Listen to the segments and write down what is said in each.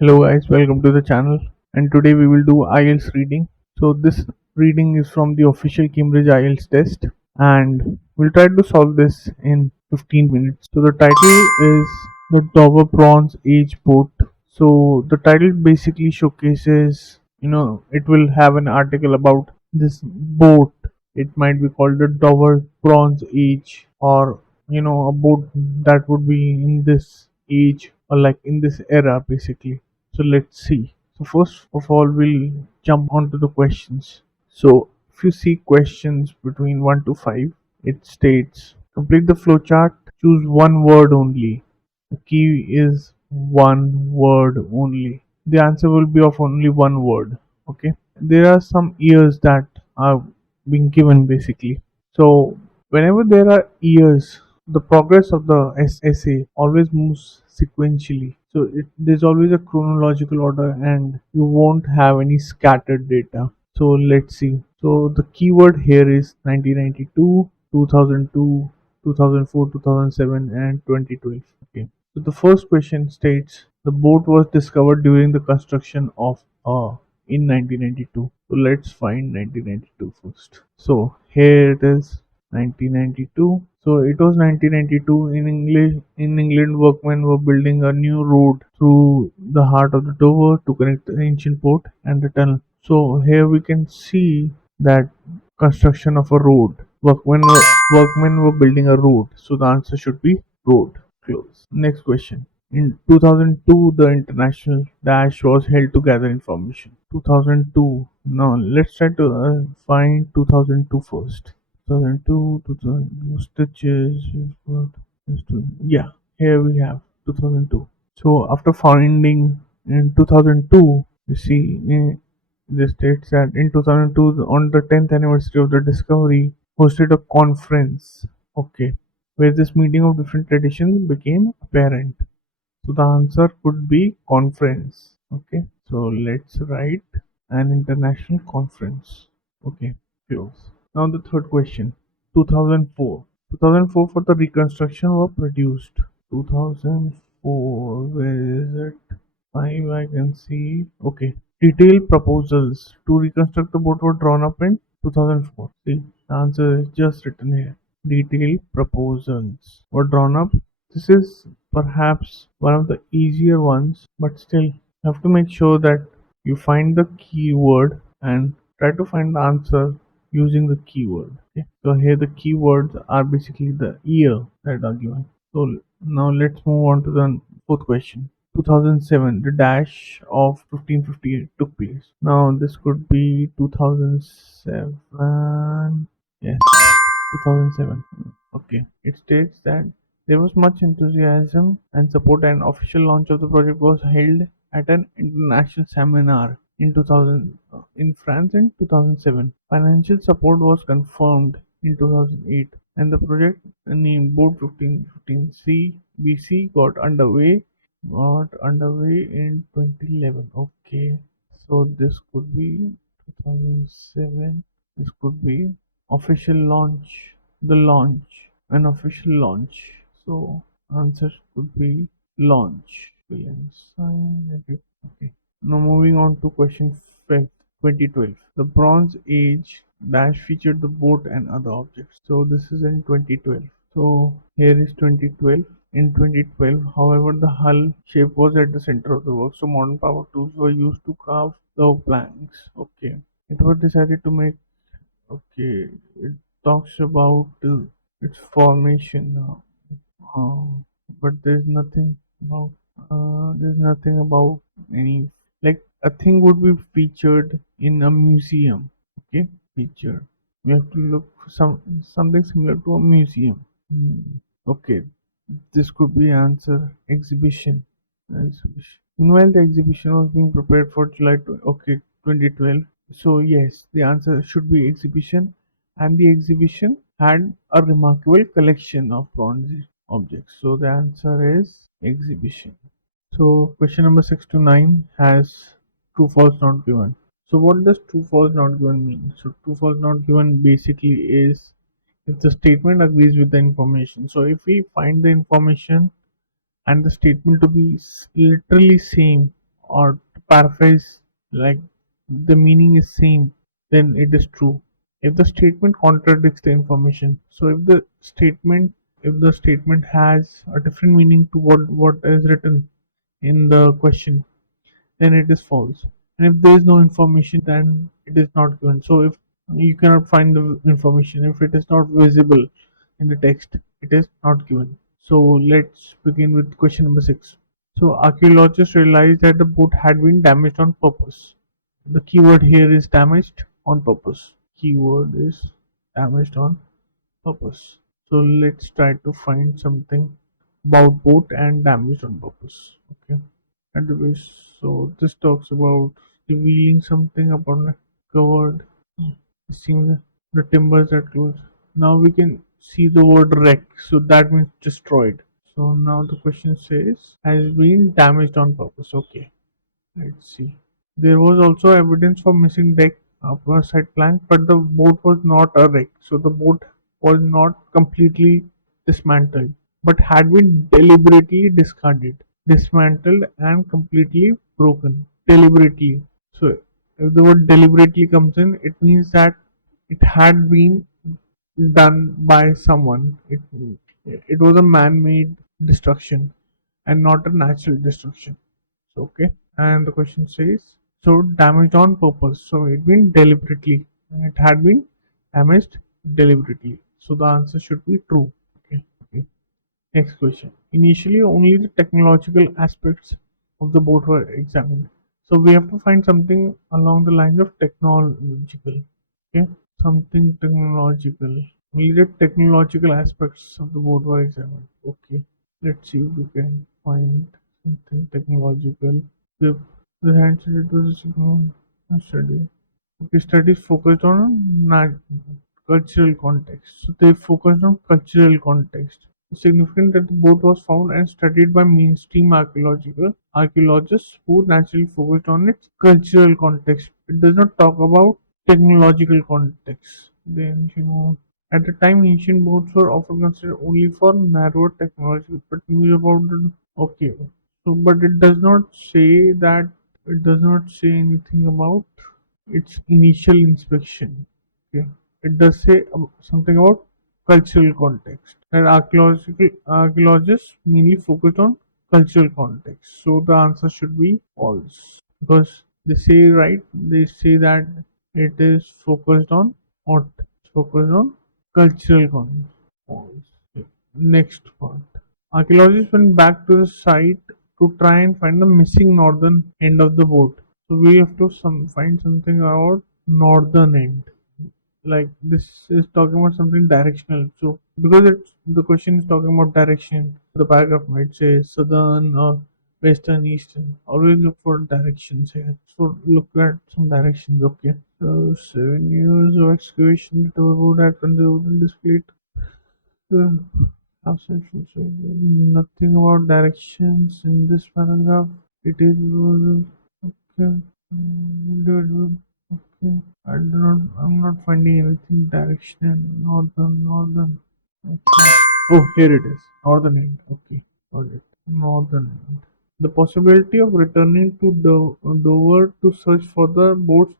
Hello guys, welcome to the channel, and today we will do IELTS reading. So this reading is from the official Cambridge IELTS test, and we'll try to solve this in 15 minutes. So the title is The Dover Bronze Age Boat. So the title basically showcases, it will have an article about this boat. It might be called the Dover Bronze Age, or a boat that would be in this age, or like in this era basically. So let's see. So first of all, we'll jump onto the questions. So if you see questions between 1 to 5, it states complete the flowchart, choose one word only. The key is one word only. The answer will be of only one word. Okay. There are some years that are being given basically. So whenever there are years, the progress of the essay always moves sequentially. So there's always a chronological order, and you won't have any scattered data. So let's see. So the keyword here is 1992, 2002, 2004, 2007, and 2012. Okay. So the first question states the boat was discovered during the construction of in 1992. So let's find 1992 first. So here it is 1992. So it was 1992 in English. In England, workmen were building a new road through the heart of the Dover to connect the ancient port and the tunnel. So here we can see that construction of a road. Workmen were building a road. So the answer should be road. Close. Next question. In 2002, the international dash was held to gather information. 2002. Now let's try to find 2002 first. 2002, 2002 stitches. Yeah, here we have 2002. So after finding in 2002, you see this states that in 2002, on the 10th anniversary of the discovery, hosted a conference. Okay, where this meeting of different traditions became apparent. So the answer could be conference. Okay, so let's write an international conference. Okay, close. Now the third question. 2004. 2004 for the reconstruction were produced. 2004. Where is it? 5 I can see. Okay. Detailed proposals to reconstruct the boat were drawn up in 2004. See, the answer is just written here. Detailed proposals were drawn up. This is perhaps one of the easier ones, but still you have to make sure that you find the keyword and try to find the answer using the keyword. Okay? So here the keywords are basically the year that are given. So now let's move on to the fourth question. 2007, the dash of 1558 took place. Now this could be 2007. Yes, 2007. Okay. It states that there was much enthusiasm and support, and official launch of the project was held at an international seminar in 2000 in France in 2007. Financial support was confirmed in 2008, and the project named Boat 1515 CBC got underway in 2011. Okay, so this could be 2007. This could be official launch, the launch, an official launch. So answer could be launch. Okay. Now moving on to question 5, 2012. The Bronze Age dash featured the boat and other objects. So this is in 2012. So here is 2012. In 2012, however, the hull shape was at the center of the work, so modern power tools were used to carve the planks. Okay, it was decided to make. Okay, it talks about its formation now, uh, but there's nothing about any, like, a thing would be featured in a museum. Okay, feature. We have to look for something similar to a museum. Okay, this could be answer exhibition. Exhibition. Meanwhile, the exhibition was being prepared for okay, 2012. So yes, the answer should be exhibition, and the exhibition had a remarkable collection of bronze objects. So the answer is exhibition. So question number 6 to 9 has true false not given. So what does true false not given mean? So true false not given basically is if the statement agrees with the information. So if we find the information and the statement to be literally same or to paraphrase, like the meaning is same, then it is true. If the statement contradicts the information, so if the statement has a different meaning to what is written in the question, then it is false. And if there is no information, then it is not given. So if you cannot find the information, if it is not visible in the text, it is not given. So let's begin with question number 6. So archaeologists realized that the boat had been damaged on purpose. The keyword here is damaged on purpose. Keyword is damaged on purpose. So let's try to find something about boat and damaged on purpose. Okay. At the base, so this talks about revealing something upon a covered. It seems the timbers are closed. Now we can see the word wreck, so that means destroyed. So now the question says has been damaged on purpose. Okay, let's see. There was also evidence for missing deck upper side plank, but the boat was not a wreck. So the boat was not completely dismantled, but had been deliberately discarded, dismantled, and completely broken. Deliberately. So if the word deliberately comes in, it means that it had been done by someone. It was a man-made destruction and not a natural destruction. So, okay. And the question says, so damaged on purpose. So it been deliberately. It had been damaged deliberately. So the answer should be true. Okay. Okay. Next question. Initially, only the technological aspects of the boat were examined. So we have to find something along the lines of technological. Okay. Something technological. Only the technological aspects of the boat were examined. Okay. Let's see if we can find something technological. If the hand said it was a signal study. Okay, studies focused on cultural context. So they focused on cultural context. It's significant that the boat was found and studied by mainstream archaeological archaeologists who naturally focused on its cultural context. It does not talk about technological context. Then at the time, ancient boats were often considered only for narrower technology, but news about the okay. So, but it does not say that. It does not say anything about its initial inspection. Okay. It does say something about cultural context. And archaeologists mainly focused on cultural context. So the answer should be false because they say right. They say that it is focused on what? Focused on cultural context. False. Okay. Next part. Archaeologists went back to the site to try and find the missing northern end of the boat. So we have to find something about northern end. Like this is talking about something directional. So because it's the question is talking about direction, the paragraph might say southern or western, eastern. Always look for directions here. So look at some directions. Okay. So 7 years of excavation that would have conserved and displayed. So outside from nothing about directions in this paragraph. It is okay. Okay. I'm not finding anything direction. Northern. Okay. Oh, here it is. Northern end. Okay. Got it. Northern end. The possibility of returning to Dover to search for the boat's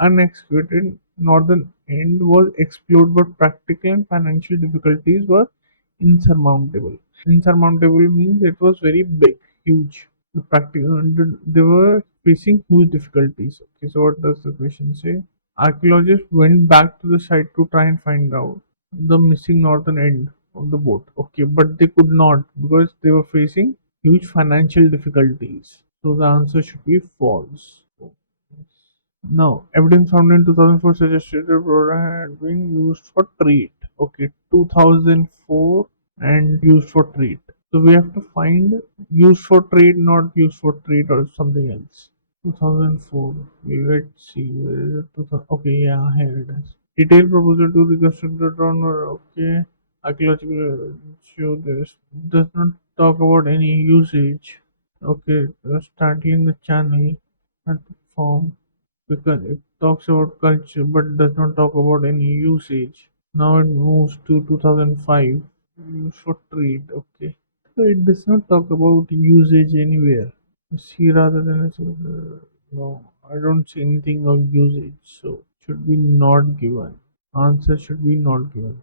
unexcavated northern end was explored, but practical and financial difficulties were insurmountable. Insurmountable means it was very big, huge. They were facing huge difficulties. Okay, so what does the question say? Archaeologists went back to the site to try and find out the missing northern end of the boat. Okay, but they could not because they were facing huge financial difficulties. So the answer should be false. Now, evidence found in 2004 suggested the program had been used for trade. Okay, 2004 and used for trade. So we have to find used for trade, not used for trade or something else. 2004. Let's see. Where is it? Okay, yeah, here it is. Detailed proposal to reconstruct the town. Okay. Archaeological show this does not talk about any usage. Okay, startling the channel at the form because it talks about culture but does not talk about any usage. Now it moves to 2005. Use for trade. Okay. So it does not talk about usage anywhere. C rather than S. No, I don't see anything of usage, so should be not given. Answer should be not given.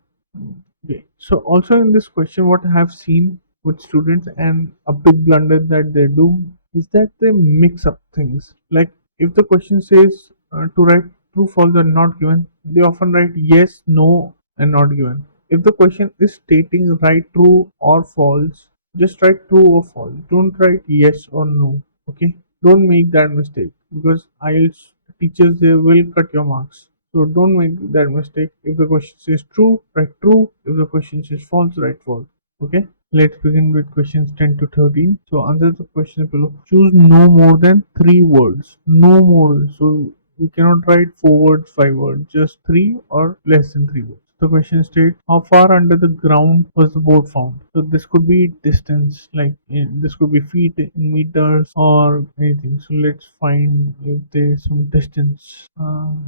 Okay. So also in this question, what I have seen with students and a big blunder that they do is that they mix up things. Like if the question says to write true, false, or not given, they often write yes, no, and not given. If the question is stating write true or false, just write true or false. Don't write yes or no. Okay. Don't make that mistake because IELTS teachers they will cut your marks. So don't make that mistake. If the question says true, write true. If the question says false, write false. Okay. Let's begin with questions 10 to 13. So answer the question below. Choose no more than 3 words. No more. So you cannot write 4 words, 5 words. Just 3 or less than 3 words. The question states, how far under the ground was the boat found? So this could be distance, like this could be feet in meters or anything. So let's find if there is some distance.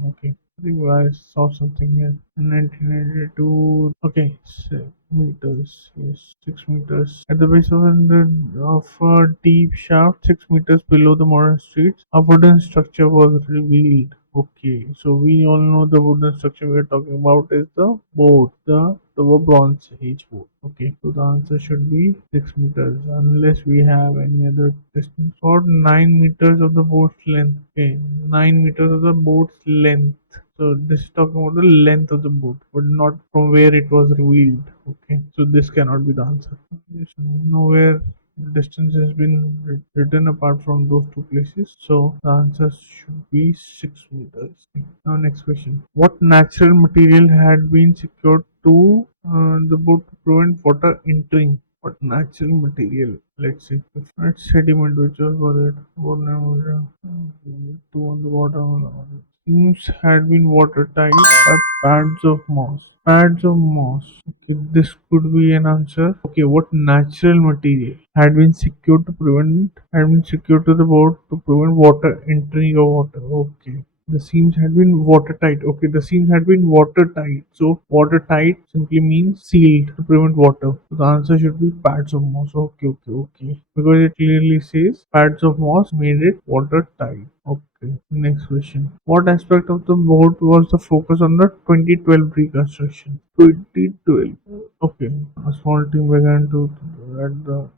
Okay. I think I saw something here. 1982. Okay, 6 meters. Yes, 6 meters. At the base of a deep shaft, 6 meters below the modern streets, a wooden structure was revealed. Okay, so we all know the wooden structure we are talking about is the boat, the Bronze Age boat. Okay, so the answer should be 6 meters, unless we have any other distance. Or 9 meters of the boat's length. Okay, 9 meters of the boat's length. So this is talking about the length of the boat, but not from where it was revealed. Okay, so this cannot be the answer. Yes, nowhere the distance has been written apart from those two places, so the answer should be 6 meters. Now next question. What natural material had been secured to the boat to prevent water entering? What natural material? Let's see. It's sediment which was buried. Two on the bottom. Seams had been watertight by pads of moss. Pads of moss. Okay, this could be an answer. Okay, what natural material had been secured to the boat to prevent water entering the water? Okay. The seams had been watertight. Okay, the seams had been watertight. So watertight simply means sealed to prevent water. So the answer should be pads of moss. Okay, okay, okay. Because it clearly says pads of moss made it watertight. Okay. Next question. What aspect of the boat was the focus on the 2012 reconstruction? 2012. Okay. A small team began to at the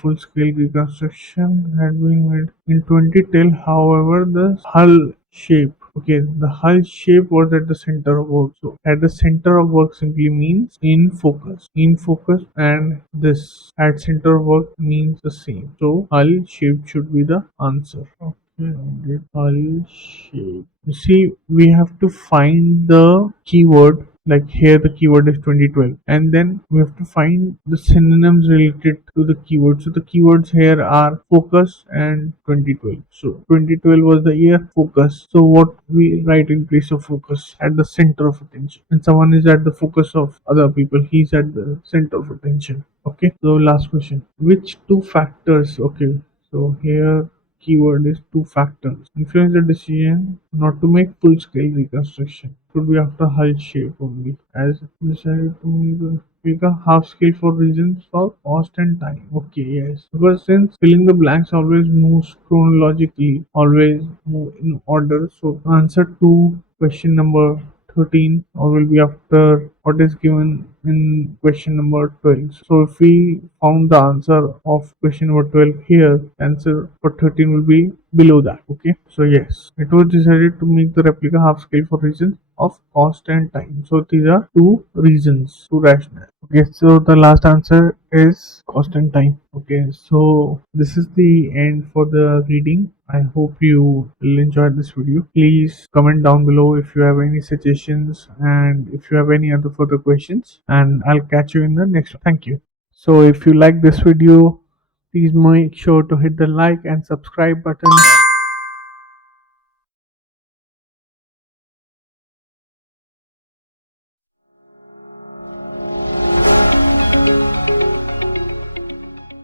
full-scale reconstruction had been made in 2010. However, the hull shape. Okay, the hull shape was at the center of work. So, at the center of work simply means in focus. In focus, and this at center of work means the same. So, hull shape should be the answer. Okay, hull shape. You see, we have to find the keyword. Like here, the keyword is 2012, and then we have to find the synonyms related to the keyword. So the keywords here are focus and 2012. So 2012 was the year focus. So what we write in place of focus? At the center of attention. When someone is at the focus of other people, he's at the center of attention. Okay. So last question. Which two factors? Okay. So here keyword is two factors influence the decision not to make full scale reconstruction. Could be after hull shape only, as decided to make a half scale for reasons for cost and time. Okay, yes, because since filling the blanks always moves chronologically, always move in order, so answer to question number 13 or will be after what is given in question number 12. So if we found the answer of question number 12 here, answer for 13 will be below that. Okay, so yes, it was decided to make the replica half scale for reasons of cost and time. So these are two reasons, two rationale. Okay, so the last answer is cost and time. Okay, so this is the end for the reading. I hope you will enjoy this video. Please comment down below if you have any suggestions and if you have any other further questions, and I'll catch you in the next one. Thank you. So if you like this video, please make sure to hit the like and subscribe button